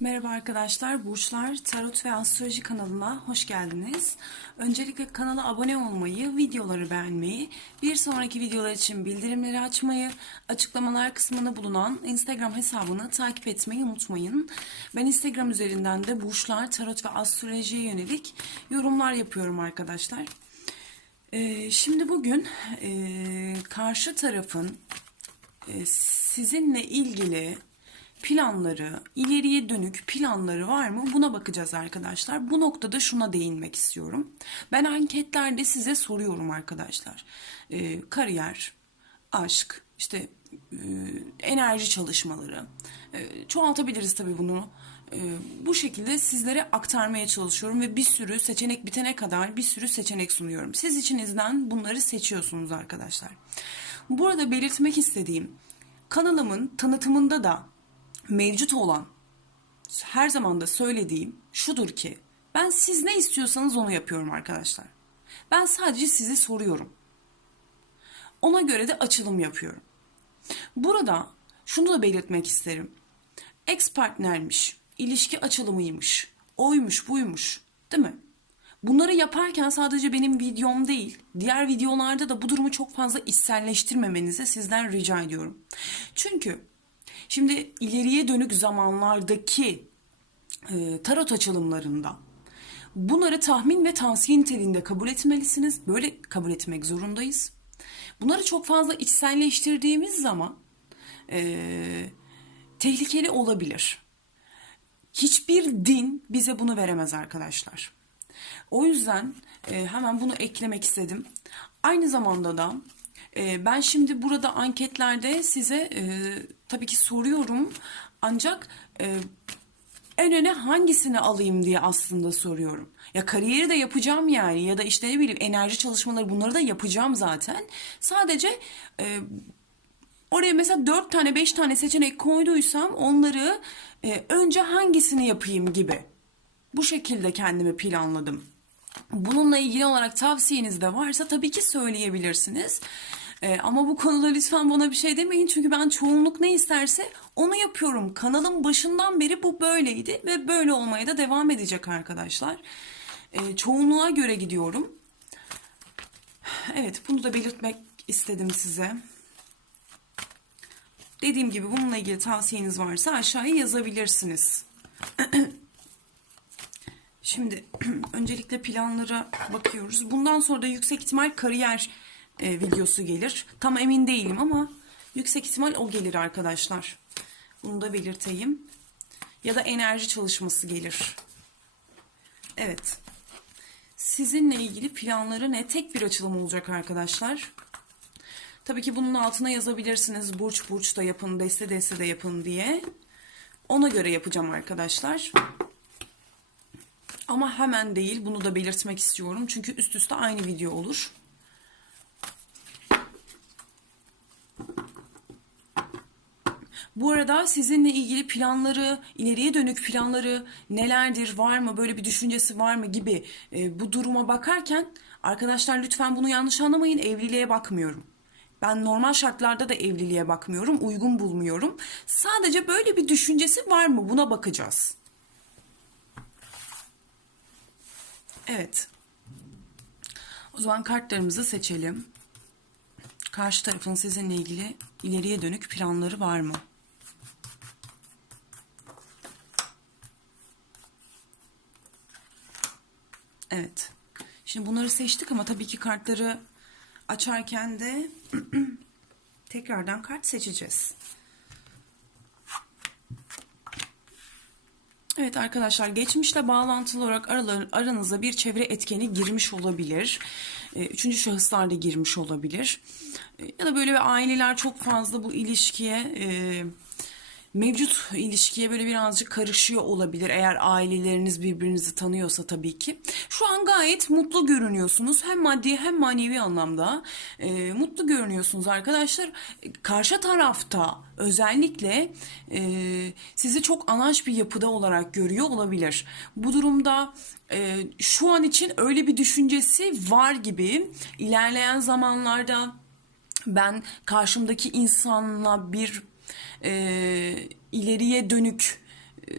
Merhaba arkadaşlar, Burçlar Tarot ve Astroloji kanalına hoş geldiniz. Öncelikle kanala abone olmayı, videoları beğenmeyi, bir sonraki videolar için bildirimleri açmayı, açıklamalar kısmında bulunan Instagram hesabını takip etmeyi unutmayın. Ben Instagram üzerinden de Burçlar Tarot ve Astrolojiye yönelik yorumlar yapıyorum arkadaşlar. Ee, şimdi bugün e, karşı tarafın e, sizinle ilgili planları, ileriye dönük planları var mı? Buna bakacağız arkadaşlar. Bu noktada şuna değinmek istiyorum. Ben anketlerde size soruyorum arkadaşlar. Ee, kariyer, aşk, işte e, enerji çalışmaları. E, çoğaltabiliriz tabii bunu. E, bu şekilde sizlere aktarmaya çalışıyorum ve bir sürü seçenek bitene kadar bir sürü seçenek sunuyorum. Siz içinizden bunları seçiyorsunuz arkadaşlar. Burada belirtmek istediğim kanalımın tanıtımında da mevcut olan her zaman da söylediğim şudur ki ben siz ne istiyorsanız onu yapıyorum arkadaşlar. Ben sadece sizi soruyorum. Ona göre de açılım yapıyorum. Burada şunu da belirtmek isterim. Ex partnermiş, ilişki açılımıymış, oymuş, buymuş, değil mi? Bunları yaparken sadece benim videom değil, diğer videolarda da bu durumu çok fazla içselleştirmemenizi sizden rica ediyorum. Çünkü Şimdi ileriye dönük zamanlardaki e, tarot açılımlarında bunları tahmin ve tavsiye niteliğinde kabul etmelisiniz. Böyle kabul etmek zorundayız. Bunları çok fazla içselleştirdiğimiz zaman e, tehlikeli olabilir. Hiçbir din bize bunu veremez arkadaşlar. O yüzden e, hemen bunu eklemek istedim. Aynı zamanda da ben şimdi burada anketlerde size e, tabii ki soruyorum ancak e, en öne hangisini alayım diye aslında soruyorum. Ya kariyeri de yapacağım yani ya da işte ne bileyim enerji çalışmaları bunları da yapacağım zaten. Sadece e, oraya mesela dört tane beş tane seçenek koyduysam onları e, önce hangisini yapayım gibi. Bu şekilde kendimi planladım. Bununla ilgili olarak tavsiyeniz de varsa tabii ki söyleyebilirsiniz. Ee, ama bu konuda lütfen bana bir şey demeyin çünkü ben çoğunluk ne isterse onu yapıyorum. Kanalın başından beri bu böyleydi ve böyle olmaya da devam edecek arkadaşlar. Ee, çoğunluğa göre gidiyorum. Evet bunu da belirtmek istedim size. Dediğim gibi bununla ilgili tavsiyeniz varsa aşağıya yazabilirsiniz. Şimdi öncelikle planlara bakıyoruz. Bundan sonra da yüksek ihtimal kariyer e, videosu gelir. Tam emin değilim ama yüksek ihtimal o gelir arkadaşlar. Bunu da belirteyim. Ya da enerji çalışması gelir. Evet. Sizinle ilgili planları ne? Tek bir açılım olacak arkadaşlar. Tabii ki bunun altına yazabilirsiniz. Burç burç da yapın, deste deste de yapın diye. Ona göre yapacağım arkadaşlar. Ama hemen değil. Bunu da belirtmek istiyorum. Çünkü üst üste aynı video olur. Bu arada sizinle ilgili planları, ileriye dönük planları nelerdir, var mı, böyle bir düşüncesi var mı gibi e, bu duruma bakarken arkadaşlar lütfen bunu yanlış anlamayın, evliliğe bakmıyorum. Ben normal şartlarda da evliliğe bakmıyorum, uygun bulmuyorum. Sadece böyle bir düşüncesi var mı buna bakacağız. Evet. O zaman kartlarımızı seçelim. Karşı tarafın sizinle ilgili ileriye dönük planları var mı? Evet. Şimdi bunları seçtik ama tabii ki kartları açarken de tekrardan kart seçeceğiz. Evet arkadaşlar geçmişle bağlantılı olarak aralar, aranıza bir çevre etkeni girmiş olabilir. Ee, üçüncü şahıslar da girmiş olabilir. Ee, ya da böyle bir aileler çok fazla bu ilişkiye e, mevcut ilişkiye böyle birazcık karışıyor olabilir eğer aileleriniz birbirinizi tanıyorsa tabii ki. Şu an gayet mutlu görünüyorsunuz hem maddi hem manevi anlamda e, mutlu görünüyorsunuz arkadaşlar. Karşı tarafta özellikle e, sizi çok anaç bir yapıda olarak görüyor olabilir. Bu durumda e, şu an için öyle bir düşüncesi var gibi ilerleyen zamanlarda ben karşımdaki insanla bir e, ileriye dönük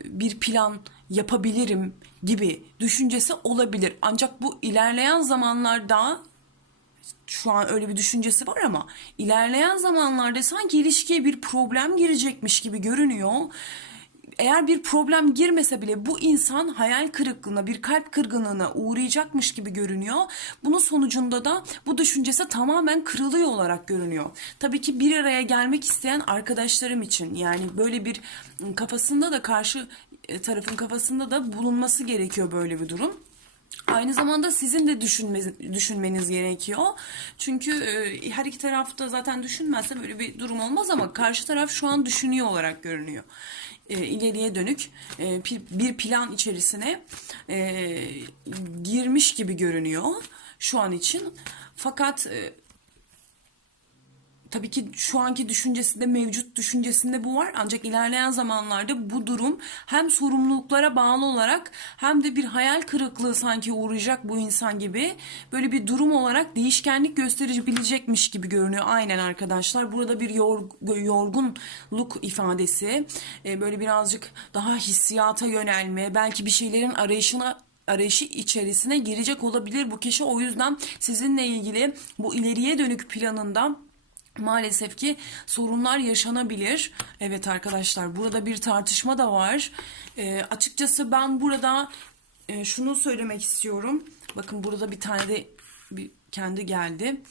bir plan yapabilirim gibi düşüncesi olabilir. Ancak bu ilerleyen zamanlarda şu an öyle bir düşüncesi var ama ilerleyen zamanlarda sanki ilişkiye bir problem girecekmiş gibi görünüyor. Eğer bir problem girmese bile bu insan hayal kırıklığına, bir kalp kırgınlığına uğrayacakmış gibi görünüyor. Bunun sonucunda da bu düşüncesi tamamen kırılıyor olarak görünüyor. Tabii ki bir araya gelmek isteyen arkadaşlarım için yani böyle bir kafasında da karşı e, tarafın kafasında da bulunması gerekiyor böyle bir durum. Aynı zamanda sizin de düşünme, düşünmeniz gerekiyor. Çünkü e, her iki tarafta zaten düşünmezse böyle bir durum olmaz ama karşı taraf şu an düşünüyor olarak görünüyor. E, ileriye dönük e, bir plan içerisine e, girmiş gibi görünüyor şu an için. Fakat e, Tabii ki şu anki düşüncesinde mevcut düşüncesinde bu var ancak ilerleyen zamanlarda bu durum hem sorumluluklara bağlı olarak hem de bir hayal kırıklığı sanki uğrayacak bu insan gibi böyle bir durum olarak değişkenlik gösterebilecekmiş gibi görünüyor aynen arkadaşlar. Burada bir yor- yorgunluk ifadesi e, böyle birazcık daha hissiyata yönelme belki bir şeylerin arayışına arayışı içerisine girecek olabilir bu kişi o yüzden sizinle ilgili bu ileriye dönük planında Maalesef ki sorunlar yaşanabilir. Evet arkadaşlar burada bir tartışma da var. Ee, açıkçası ben burada e, şunu söylemek istiyorum. Bakın burada bir tane de bir kendi geldi.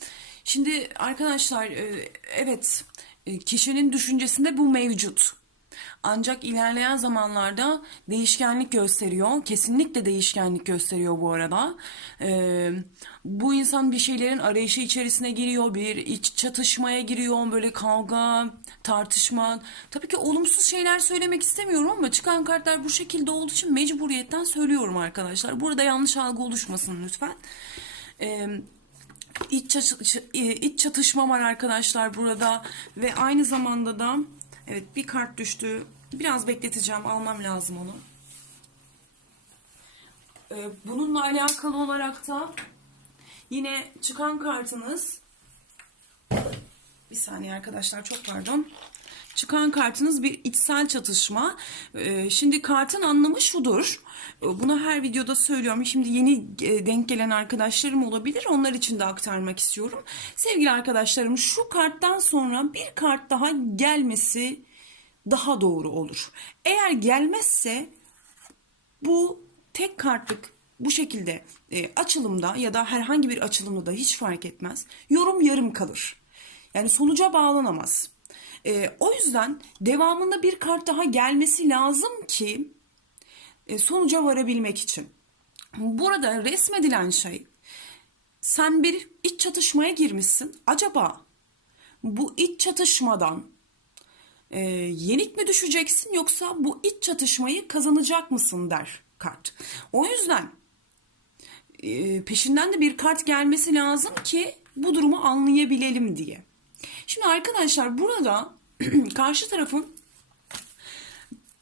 Şimdi arkadaşlar e, evet e, kişinin düşüncesinde bu mevcut. Ancak ilerleyen zamanlarda değişkenlik gösteriyor. Kesinlikle değişkenlik gösteriyor bu arada. Ee, bu insan bir şeylerin arayışı içerisine giriyor. Bir iç çatışmaya giriyor. Böyle kavga, tartışma. Tabii ki olumsuz şeyler söylemek istemiyorum ama çıkan kartlar bu şekilde olduğu için mecburiyetten söylüyorum arkadaşlar. Burada yanlış algı oluşmasın lütfen. Ee, iç, çatı- iç çatışma var arkadaşlar burada ve aynı zamanda da evet bir kart düştü. Biraz bekleteceğim. Almam lazım onu. Ee, bununla alakalı olarak da yine çıkan kartınız bir saniye arkadaşlar çok pardon. Çıkan kartınız bir içsel çatışma. Ee, Şimdi kartın anlamı şudur. Ee, Bunu her videoda söylüyorum. Şimdi yeni e, denk gelen arkadaşlarım olabilir. Onlar için de aktarmak istiyorum. Sevgili arkadaşlarım şu karttan sonra bir kart daha gelmesi daha doğru olur. Eğer gelmezse bu tek kartlık bu şekilde e, açılımda ya da herhangi bir açılımda da hiç fark etmez. Yorum yarım kalır. Yani sonuca bağlanamaz. E, o yüzden devamında bir kart daha gelmesi lazım ki e, sonuca varabilmek için. Burada resmedilen şey sen bir iç çatışmaya girmişsin. Acaba bu iç çatışmadan e, yenik mi düşeceksin yoksa bu iç çatışmayı kazanacak mısın der kart. O yüzden e, peşinden de bir kart gelmesi lazım ki bu durumu anlayabilelim diye. Şimdi arkadaşlar burada karşı tarafın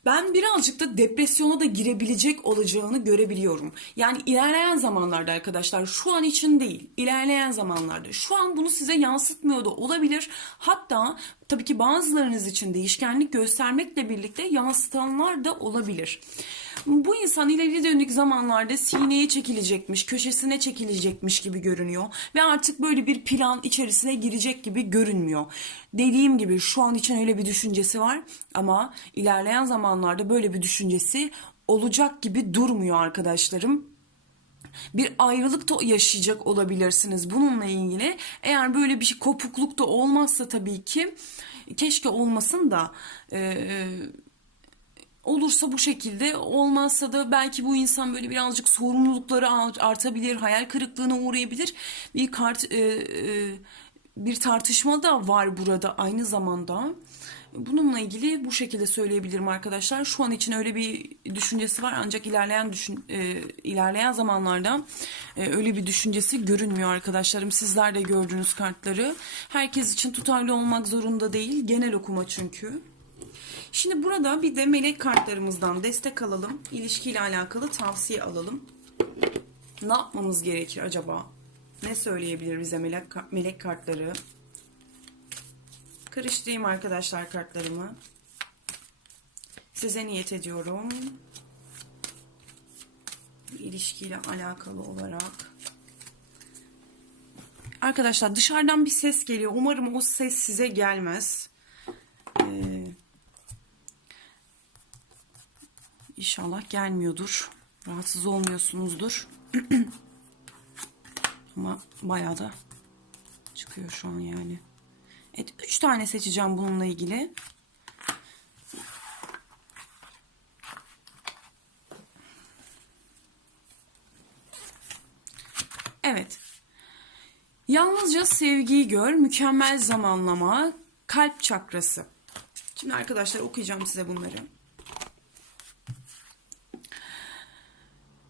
ben birazcık da depresyona da girebilecek olacağını görebiliyorum. Yani ilerleyen zamanlarda arkadaşlar şu an için değil ilerleyen zamanlarda şu an bunu size yansıtmıyor da olabilir. Hatta tabii ki bazılarınız için değişkenlik göstermekle birlikte yansıtanlar da olabilir. Bu insan ileri dönük zamanlarda sineye çekilecekmiş, köşesine çekilecekmiş gibi görünüyor ve artık böyle bir plan içerisine girecek gibi görünmüyor. Dediğim gibi şu an için öyle bir düşüncesi var ama ilerleyen zamanlarda böyle bir düşüncesi olacak gibi durmuyor arkadaşlarım bir ayrılık da yaşayacak olabilirsiniz bununla ilgili. Eğer böyle bir şey kopukluk da olmazsa tabii ki keşke olmasın da e, olursa bu şekilde olmazsa da belki bu insan böyle birazcık sorumlulukları art- artabilir, hayal kırıklığına uğrayabilir. Bir kart e, e, bir tartışma da var burada aynı zamanda. Bununla ilgili bu şekilde söyleyebilirim arkadaşlar. Şu an için öyle bir düşüncesi var ancak ilerleyen düşün e, ilerleyen zamanlarda e, öyle bir düşüncesi görünmüyor arkadaşlarım. Sizler de gördüğünüz kartları herkes için tutarlı olmak zorunda değil. Genel okuma çünkü. Şimdi burada bir de melek kartlarımızdan destek alalım. İlişkiyle alakalı tavsiye alalım. Ne yapmamız gerekir acaba? Ne söyleyebilir bize melek, melek kartları? Karıştırayım arkadaşlar kartlarımı. size niyet ediyorum. Bu ilişkiyle alakalı olarak. Arkadaşlar dışarıdan bir ses geliyor. Umarım o ses size gelmez. Ee, inşallah gelmiyordur. Rahatsız olmuyorsunuzdur. Ama bayağı da çıkıyor şu an yani. Evet 3 tane seçeceğim bununla ilgili. Evet. Yalnızca sevgiyi gör, mükemmel zamanlama, kalp çakrası. Şimdi arkadaşlar okuyacağım size bunları.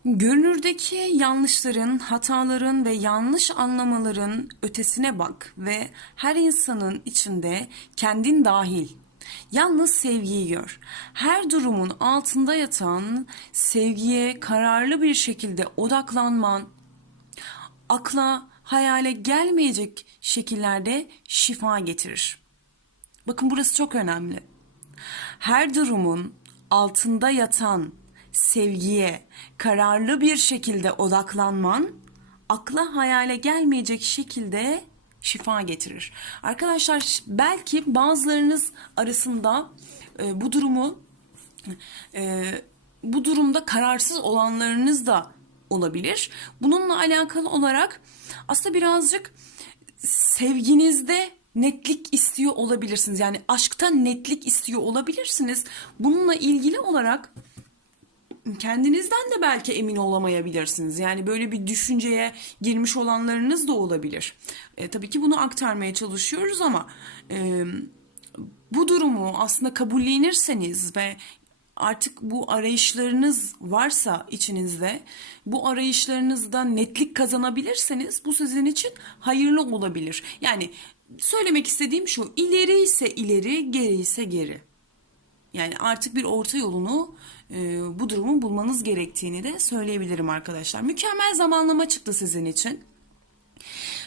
Görünürdeki yanlışların, hataların ve yanlış anlamaların ötesine bak ve her insanın içinde kendin dahil yalnız sevgiyi gör. Her durumun altında yatan sevgiye kararlı bir şekilde odaklanman, akla, hayale gelmeyecek şekillerde şifa getirir. Bakın burası çok önemli. Her durumun altında yatan sevgiye kararlı bir şekilde odaklanman akla hayale gelmeyecek şekilde şifa getirir. Arkadaşlar belki bazılarınız arasında e, bu durumu e, bu durumda kararsız olanlarınız da olabilir. Bununla alakalı olarak aslında birazcık sevginizde netlik istiyor olabilirsiniz. Yani aşkta netlik istiyor olabilirsiniz. Bununla ilgili olarak kendinizden de belki emin olamayabilirsiniz. Yani böyle bir düşünceye girmiş olanlarınız da olabilir. E, tabii ki bunu aktarmaya çalışıyoruz ama e, bu durumu aslında kabullenirseniz ve artık bu arayışlarınız varsa içinizde bu arayışlarınızda netlik kazanabilirseniz bu sizin için hayırlı olabilir. Yani söylemek istediğim şu ileri ise ileri geri ise geri. Yani artık bir orta yolunu bu durumu bulmanız gerektiğini de söyleyebilirim arkadaşlar. Mükemmel zamanlama çıktı sizin için.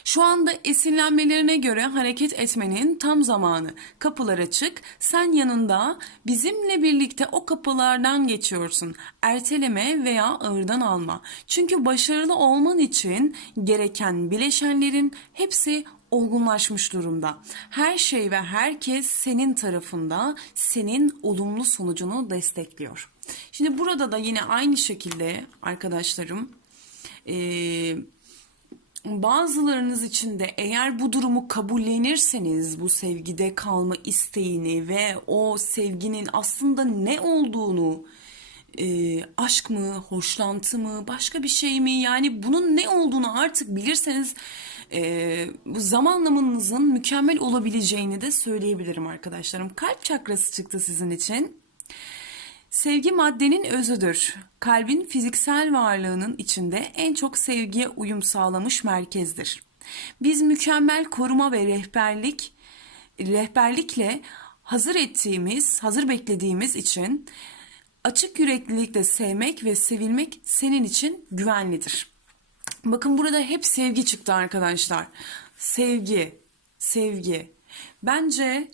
Şu anda esinlenmelerine göre hareket etmenin tam zamanı. Kapılar açık. Sen yanında bizimle birlikte o kapılardan geçiyorsun. Erteleme veya ağırdan alma. Çünkü başarılı olman için gereken bileşenlerin hepsi olgunlaşmış durumda. Her şey ve herkes senin tarafında senin olumlu sonucunu destekliyor. Şimdi burada da yine aynı şekilde arkadaşlarım eee bazılarınız için de eğer bu durumu kabullenirseniz bu sevgide kalma isteğini ve o sevginin aslında ne olduğunu e, aşk mı, hoşlantı mı, başka bir şey mi yani bunun ne olduğunu artık bilirseniz e, zamanlamanızın mükemmel olabileceğini de söyleyebilirim arkadaşlarım. Kalp çakrası çıktı sizin için. Sevgi maddenin özüdür. Kalbin fiziksel varlığının içinde en çok sevgiye uyum sağlamış merkezdir. Biz mükemmel koruma ve rehberlik rehberlikle hazır ettiğimiz, hazır beklediğimiz için açık yüreklilikle sevmek ve sevilmek senin için güvenlidir. Bakın burada hep sevgi çıktı arkadaşlar. Sevgi, sevgi. Bence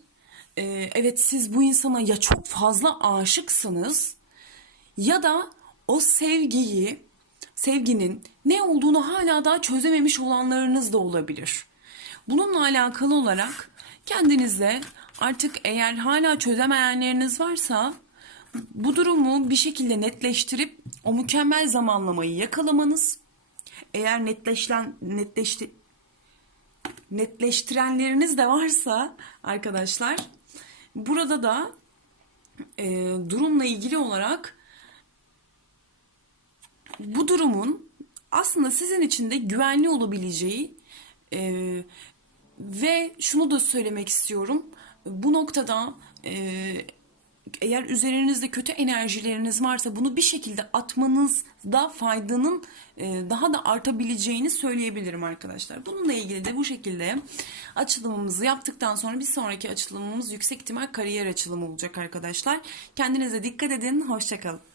e, evet siz bu insana ya çok fazla aşıksınız ya da o sevgiyi, sevginin ne olduğunu hala daha çözememiş olanlarınız da olabilir. Bununla alakalı olarak kendinizde artık eğer hala çözemeyenleriniz varsa bu durumu bir şekilde netleştirip o mükemmel zamanlamayı yakalamanız eğer netleşlen netleşti netleştirenleriniz de varsa arkadaşlar burada da e, durumla ilgili olarak bu durumun aslında sizin için de güvenli olabileceği e, ve şunu da söylemek istiyorum. Bu noktada e, eğer üzerinizde kötü enerjileriniz varsa bunu bir şekilde atmanızda faydanın e, daha da artabileceğini söyleyebilirim arkadaşlar. Bununla ilgili de bu şekilde açılımımızı yaptıktan sonra bir sonraki açılımımız yüksek ihtimal kariyer açılımı olacak arkadaşlar. Kendinize dikkat edin. Hoşçakalın.